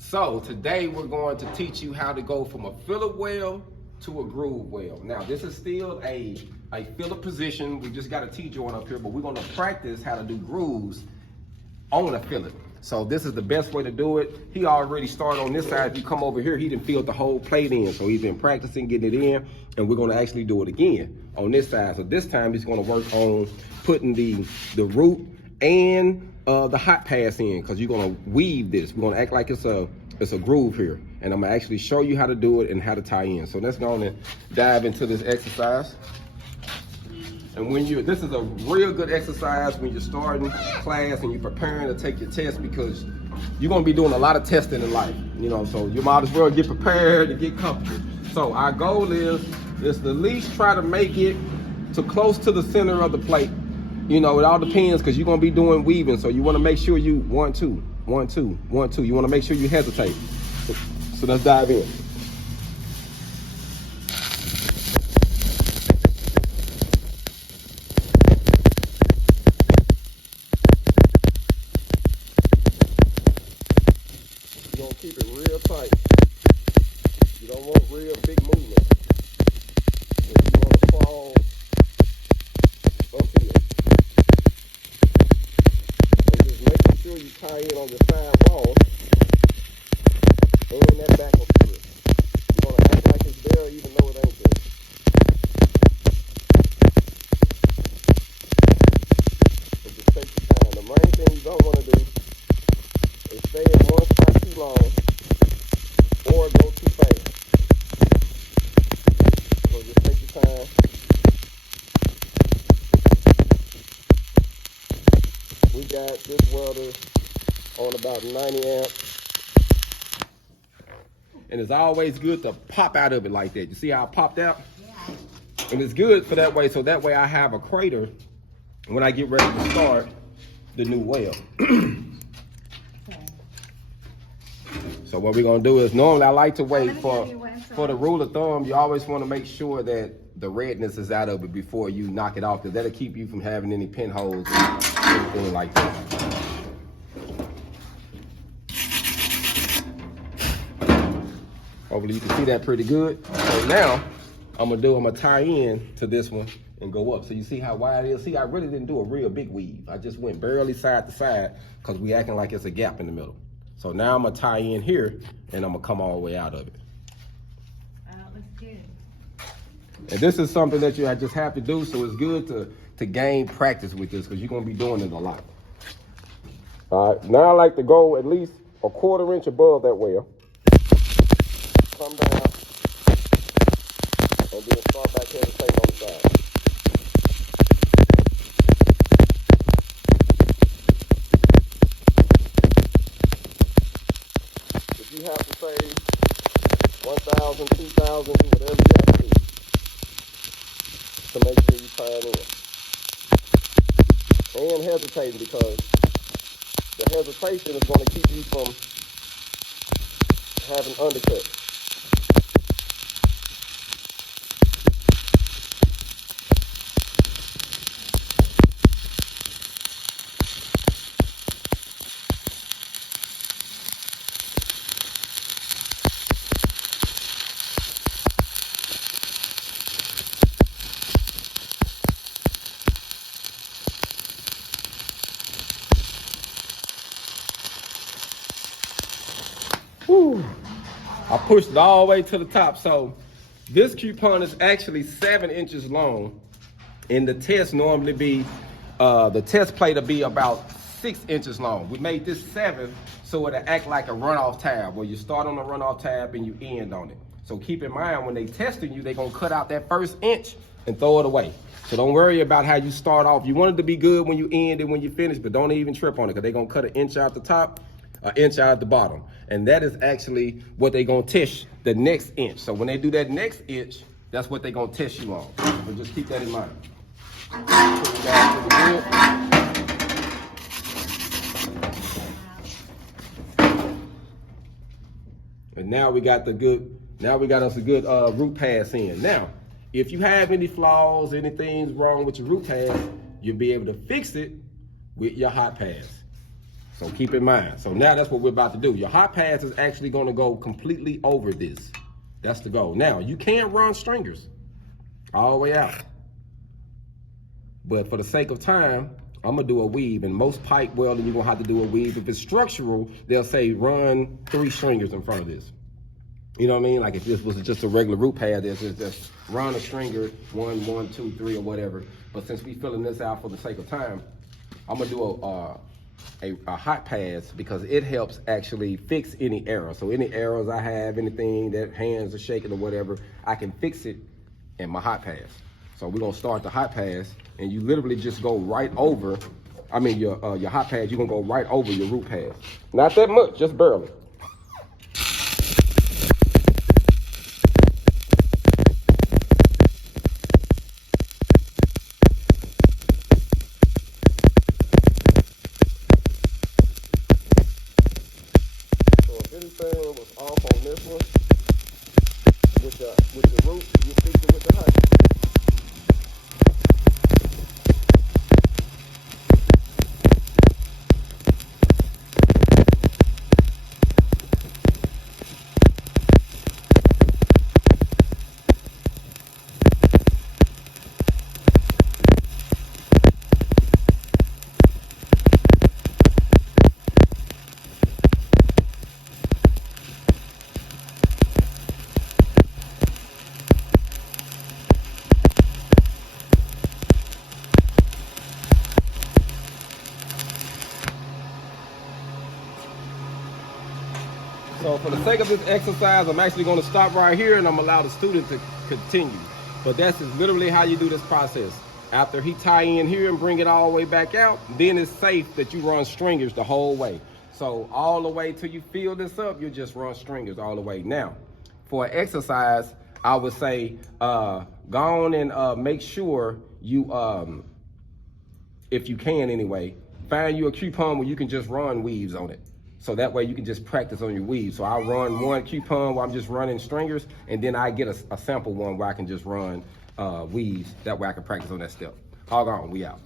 So today we're going to teach you how to go from a fillet weld to a groove weld. Now this is still a fillet position. We just got a T-joint up here, but we're gonna practice how to do grooves on a fillet. So this is the best way to do it. He already started on this side. If you come over here, he didn't filled the whole plate in. So he's been practicing getting it in, and we're gonna actually do it again on this side. So this time he's gonna work on putting the root and the hot pass in, because you're gonna weave this. We're gonna act like it's a groove here, and I'm gonna actually show you how to do it and how to tie in. So let's go on and dive into this exercise. And this is a real good exercise when you're starting class and you're preparing to take your test, because you're gonna be doing a lot of testing in life, so you might as well get prepared and get comfortable. So our goal is to at least try to make it to close to the center of the plate. It all depends, because you're gonna be doing weaving, so you wanna make sure you 1, 2, 1, 2, 1, 2. You wanna make sure you hesitate. So let's dive in. You're gonna keep it real tight. You don't want real big movement. If you wanna fall up here. And just making sure you tie in on the side wall and that back will fit. You're gonna act like it's there even though it ain't there. So just take your time. The main thing you don't want to do is stay in one spot too long or go too fast. So just take your time. We got this welder on about 90 amps. And it's always good to pop out of it like that. You see how I popped out? Yeah. And it's good for that way, so that way I have a crater when I get ready to start the new weld. So what we're gonna do is, normally I like to wait for the rule of thumb. You always wanna make sure that the redness is out of it before you knock it off, because that'll keep you from having any pinholes or anything like that. Hopefully you can see that pretty good. So now I'm gonna tie in to this one and go up. So you see how wide it is? See, I really didn't do a real big weave. I just went barely side to side, because we acting like it's a gap in the middle. So now I'm gonna tie in here, and I'm gonna come all the way out of it. Looks good. And this is something that you just have to do, so it's good to gain practice with this, because you're gonna be doing it a lot. All right, now I like to go at least a 1/4 inch above that weld. Come down, and then start back here to take on the side. If you have to say 1,000, 2,000, do whatever you have to do to make sure you tie it in. And hesitating, because the hesitation is going to keep you from having undercut. Whew. I pushed it all the way to the top. So this coupon is actually 7 inches long, and the test normally be, the test plate will be about 6 inches long. We made this 7 so it'll act like a runoff tab, where you start on the runoff tab and you end on it. So keep in mind, when they testing you, they're gonna cut out that first inch and throw it away. So don't worry about how you start off. You want it to be good when you end and when you finish, but don't even trip on it, because they're gonna cut an inch out the top, an inch out at the bottom. And that is actually what they're gonna test the next inch. So when they do that next inch, that's what they're gonna test you on. So just keep that in mind. Put it down pretty good. And now we got us a good root pass in. Now, if you have any flaws, anything's wrong with your root pass, you'll be able to fix it with your hot pass. So keep in mind. So now that's what we're about to do. Your hot pass is actually gonna go completely over this. That's the goal. Now, you can run stringers all the way out. But for the sake of time, I'm gonna do a weave. And most pipe welding, you're gonna have to do a weave. If it's structural, they'll say run 3 stringers in front of this. You know what I mean? Like if this was just a regular root pad, there's just run a stringer, 1, 1, 2, 3, or whatever. But since we filling this out for the sake of time, I'm gonna do a hot pass because it helps actually fix any error. So any errors I have, anything that hands are shaking or whatever, I can fix it in my hot pass. So we're gonna start the hot pass, and you literally just go right over. I mean your hot pass, you're gonna go right over your root pass. Not that much, just barely. Anything was off on this one with the root, you fix it with the hot. So for the sake of this exercise, I'm actually going to stop right here and I'm going to allow the student to continue. But that's just literally how you do this process. After he tie in here and bring it all the way back out, then it's safe that you run stringers the whole way. So all the way till you fill this up, you just run stringers all the way. Now, for an exercise, I would say go on and make sure you, if you can anyway, find you a coupon where you can just run weaves on it. So that way you can just practice on your weave. So I'll run one coupon where I'm just running stringers, and then I get a sample one where I can just run weaves. That way I can practice on that step. Hog on, we out.